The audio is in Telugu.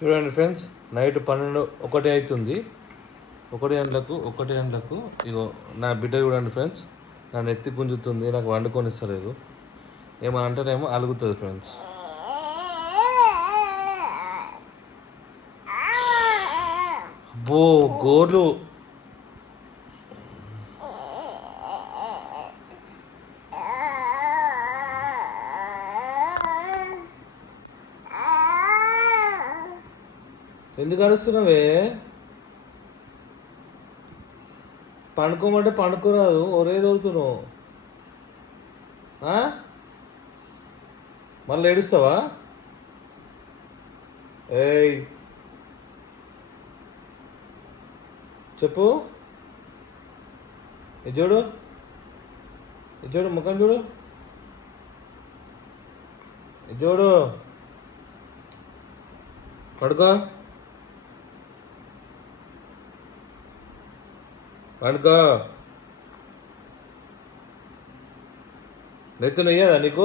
చూడండి ఫ్రెండ్స్, నైట్ 12 అవుతుంది. 1 గంటలకు ఇగో నా బిడ్డ చూడండి ఫ్రెండ్స్, నన్ను ఎత్తి గుంజుతుంది, నాకు వండుకొని ఇస్తలేదు. ఏమని అంటేనేమో అలుగుతుంది ఫ్రెండ్స్. అబ్బో గోర్లు ఎందుకు అరుస్తున్నావే? పండుకోమంటే పండుకోరాదు, ఒరే తోలుతున్నావు. మళ్ళీ ఏడుస్తావా? ఏయ్ చెప్పు. ఇది చూడు, ఇది చూడు, ముఖం చూడు, ఇది చూడు. పడుకో, పడుకో. నెత్తులు వేయదా నీకు?